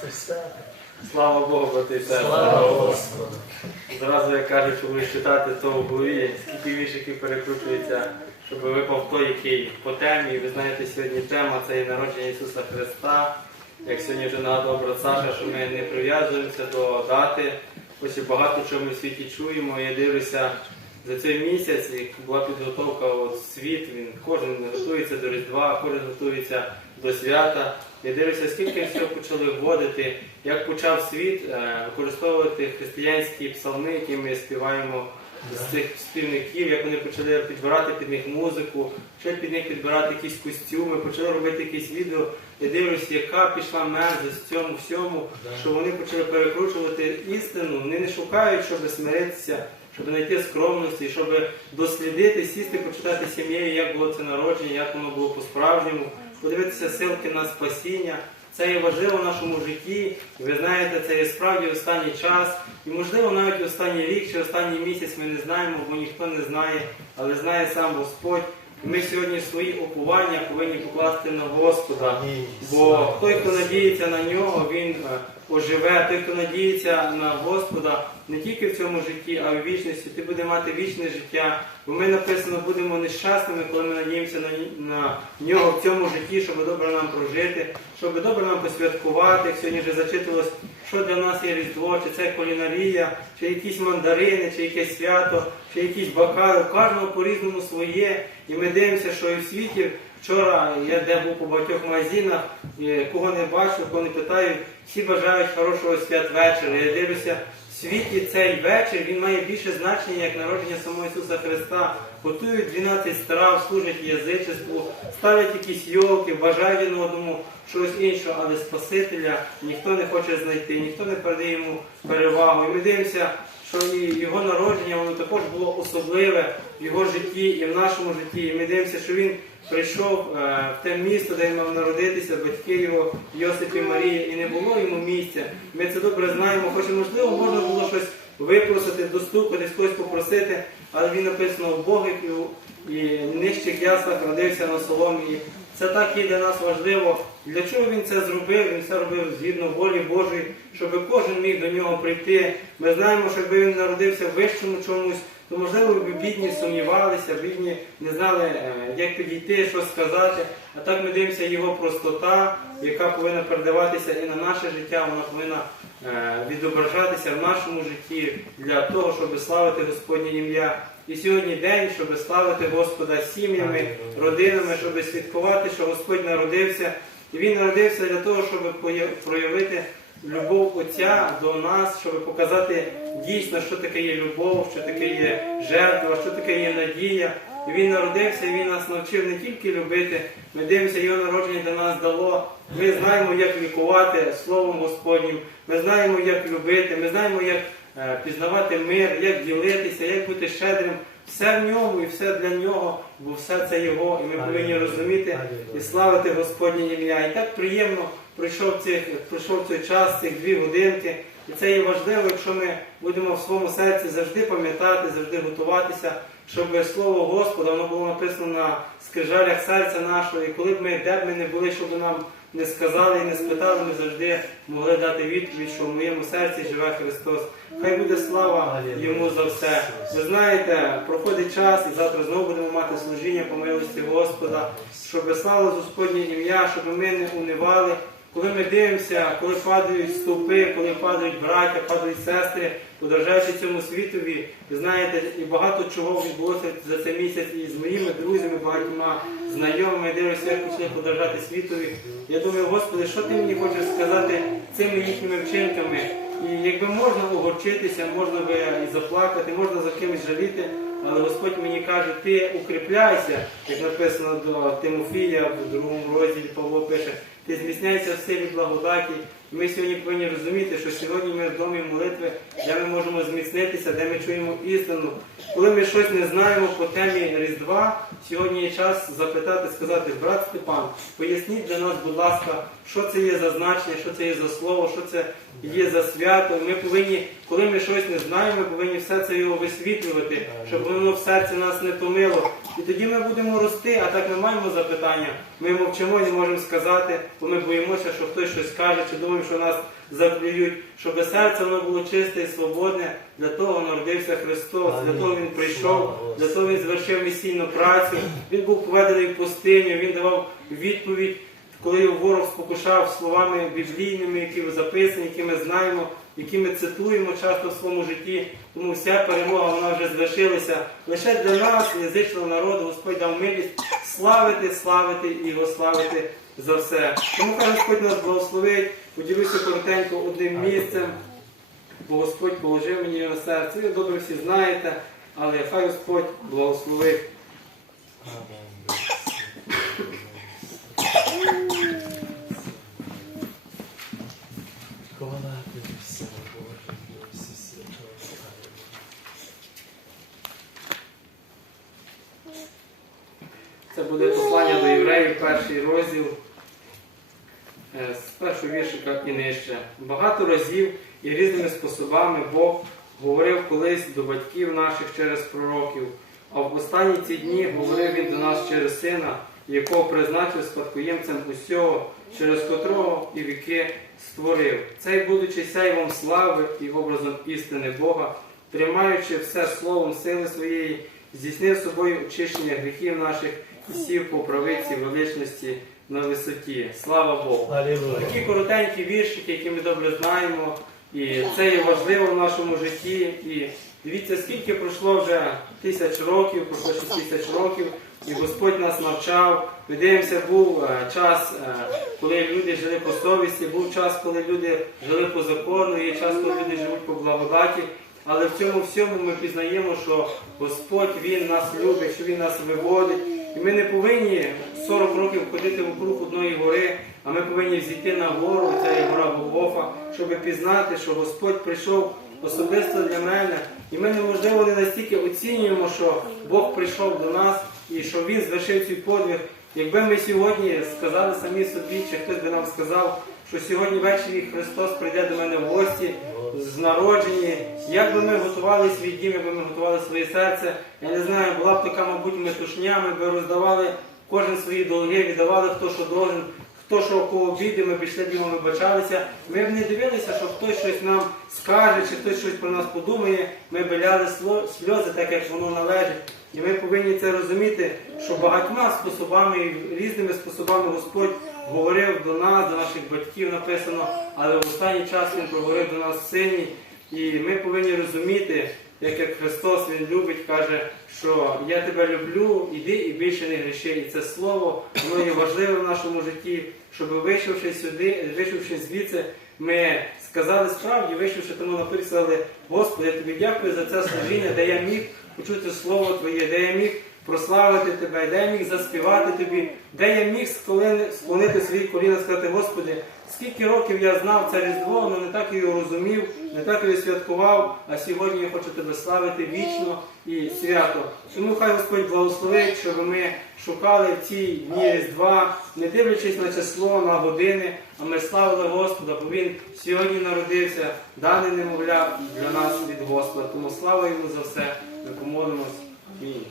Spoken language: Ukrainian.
Це все. Слава Богу, брати і сестри. Слава. Зразу як кажуть, що будеш читати, то в голові скільки віршиків перекручується, щоб випав той, який по темі. І ви знаєте, сьогодні тема це є народження Ісуса Христа. Як сьогодні вже нагадував брат Саша, що ми не прив'язуємося до дати. Ось і багато чого ми в світі чуємо. Я дивлюся за цей місяць, як була підготовка от світ, він кожен готується до Різдва, кожен готується до свята. Я дивлюся, скільки всього почали вводити, як почав світ е, використовувати християнські псалми, які ми співаємо з цих співників, як вони почали підбирати під них музику, почали під них підбирати якісь костюми, почали робити якісь відео. Я дивлюся, яка пішла мерзость в цьому всьому, що вони почали перекручувати істину, вони не шукають, щоб смиритися, щоб знайти скромності, щоб дослідити, сісти, почитати сім'єю, як було це народження, як воно було по-справжньому, подивитися силки на спасіння. Це є важливо в нашому житті. І ви знаєте, це є справді останній час. І можливо навіть останній рік чи останній місяць ми не знаємо, бо ніхто не знає, але знає сам Господь. І ми сьогодні свої окування повинні покласти на Господа. Бо той, хто надіється на нього, він е, оживе. Той, хто надіється на Господа не тільки в цьому житті, а й в вічності, ти буде мати вічне життя. Бо ми написано будемо нещасними, коли ми надіємося на, нього в цьому житті, щоб добре нам прожити, щоб добре нам посвяткувати. Сьогодні вже зачитувалось, що для нас є Різдво, чи це кулінарія, чи якісь мандарини, чи якесь свято, чи якісь бакари. У кожного по-різному своє. І ми дивимося, що і в світі Вчора я де був по багатьох магазинах, кого не бачу, кого не питаю, всі бажають хорошого святвечора. Я дивлюся, світі цей вечір він має більше значення, як народження самого Ісуса Христа. Готують 12 страв, служать язичеству, ставлять якісь йолки, бажають один одному щось іншого, але Спасителя ніхто не хоче знайти, ніхто не передає йому перевагу. І ми дивимося, що і його народження воно також було особливе в його житті і в нашому житті. І ми дивимося, що він прийшов е, в те місто, де він мав народитися, батьки його, Йосип і Марія, і не було йому місця. Ми це добре знаємо, хоч можливо можна було щось випросити, достукатись, когось попросити, але він написано в Богих і нижчих яслах родився на соломі. Це так є для нас важливо. Для чого він це зробив? Він це робив згідно волі Божої, щоб кожен міг до нього прийти. Ми знаємо, що якби він народився в вищому чомусь, то можливо б бідні сумнівалися, бідні не знали, е, як підійти, що сказати. А так ми дивимося його простота, яка повинна передаватися і на наше життя, вона повинна е, відображатися в нашому житті для того, щоб славити Господнє ім'я. І сьогодні день, щоб славити Господа сім'ями, родинами, щоб святкувати, що Господь народився. І Він народився для того, щоб проявити любов Отця до нас, щоб показати дійсно, що таке є любов, що таке є жертва, що таке є надія. І він народився, і він нас навчив не тільки любити. Ми дивимося, його народження для нас дало. Ми знаємо, як лікувати Словом Господнім. Ми знаємо, як любити, ми знаємо, як пізнавати мир, як ділитися, як бути щедрим. Все в ньому і все для нього, бо все це його, і ми повинні розуміти і славити Господнє ім'я. І так приємно пройшов цих, пройшов цей час, цих дві годинки. І це є важливо, якщо ми будемо в своєму серці завжди пам'ятати, завжди готуватися, щоб слово Господа воно було написано на скрижалях серця нашого. І коли б ми де б ми не були, щоб нам не сказали і не спитали, ми завжди могли дати відповідь, що в моєму серці живе Христос. Хай буде слава йому за все. Ви знаєте, проходить час, і завтра знову будемо мати служіння по милості Господа, щоб слава Господнє ім'я, щоб ми не унивали. Коли ми дивимося, коли падають стовпи, коли падають браття, падають сестри, подорожаючи цьому світові, ви знаєте, і багато чого відбулося за цей місяць і з моїми друзями, багатьма знайомими, дивлюся, як почали подорожати світові. Я думаю, Господи, що ти мені хочеш сказати цими їхніми вчинками? І якби можна огорчитися, можна би і заплакати, можна за кимось жаліти, але Господь мені каже, ти укріпляйся, як написано до Тимофія в другому розділі Павло пише, ти зміцняйся в силі благодаті. Ми сьогодні повинні розуміти, що сьогодні ми в домі молитви, де ми можемо зміцнитися, де ми чуємо істину. Коли ми щось не знаємо по темі Різдва, сьогодні є час запитати, сказати, брат Степан, поясніть для нас, будь ласка, що це є за значення, що це є за слово, що це є за свято. Ми повинні, коли ми щось не знаємо, ми повинні все це його висвітлювати, щоб воно в серці нас не томило. І тоді ми будемо рости, а так ми маємо запитання. Ми мовчимо і не можемо сказати, бо ми боїмося, що хтось щось скаже, чи думаємо, що нас заклюють, щоб серце воно було чисте і свободне. Для того народився Христос, для того Він прийшов, для того Він звершив місійну працю. Він був поведений в пустиню, він давав відповідь, коли його ворог спокушав словами біблійними, які записані, які ми знаємо, які ми цитуємо часто в своєму житті. Тому вся перемога вона вже звершилася. Лише для нас, язичного народу, Господь дав милість славити, славити і його славити за все. Тому хай Господь нас благословить, поділюся коротенько одним місцем, бо Господь положив мені на серце. Ви добре всі знаєте, але хай Господь благословить. Хвала тобі, все, Боже, Боже, святого. Це буде послання перший розділ е, з першого віршика і нижче. Багато разів і різними способами Бог говорив колись до батьків наших через пророків, а в останні ці дні говорив він до нас через сина, якого призначив спадкоємцем усього, через котрого і віки створив. Цей, будучи сяйвом слави і образом істини Бога, тримаючи все словом сили своєї, здійснив собою очищення гріхів наших сів по правиці величності на висоті. Слава Богу! Алілуя. Такі коротенькі віршики, які ми добре знаємо, і це є важливо в нашому житті. І дивіться, скільки пройшло вже тисяч років, пройшло 6 тисяч років, і Господь нас навчав. Ми дивимося, був е, час, е, коли люди жили по совісті, був час, коли люди жили по закону, є час, коли люди живуть по благодаті. Але в цьому всьому ми пізнаємо, що Господь Він нас любить, що Він нас виводить. І ми не повинні 40 років ходити вокруг одної гори, а ми повинні зійти на гору, це є гора Голгофа, щоб пізнати, що Господь прийшов особисто для мене. І ми неможливо не настільки оцінюємо, що Бог прийшов до нас і що Він звершив цей подвиг. Якби ми сьогодні сказали самі собі, чи хтось би нам сказав, що сьогодні ввечері Христос прийде до мене в гості з народження, як би ми готували свій дім, як би ми готували своє серце, я не знаю, була б така, мабуть, метушня, ми би роздавали кожен свої долги, віддавали хто що должен, хто що кого обіди, ми пішли дімом, ми бачалися. Ми б не дивилися, що хтось щось нам скаже, чи хтось щось про нас подумає. Ми б ляли сло- сльози, так як воно належить. І ми повинні це розуміти, що багатьма способами різними способами Господь говорив до нас, до наших батьків написано, але в останній час Він проговорив до нас сині. І ми повинні розуміти, як як Христос Він любить, каже, що я тебе люблю, іди і більше не гріши. І це слово, воно є важливе в нашому житті, щоб вийшовши сюди, вийшовши звідси, ми сказали справді, вийшовши тому написали, Господи, я тобі дякую за це служіння, де я міг почути Слово Твоє, де я міг прославити Тебе, де я міг заспівати Тобі, де я міг склонити свої коліна, сказати, Господи, скільки років я знав це Різдво, але не так його розумів, не так його святкував, а сьогодні я хочу Тебе славити вічно і свято. Тому хай Господь благословить, щоб ми шукали в ці дні Різдва, не дивлячись на число, на години, а ми славили Господа, бо Він сьогодні народився, даний немовля для нас від Господа. Тому слава йому за все. Ми помолимось. Амінь.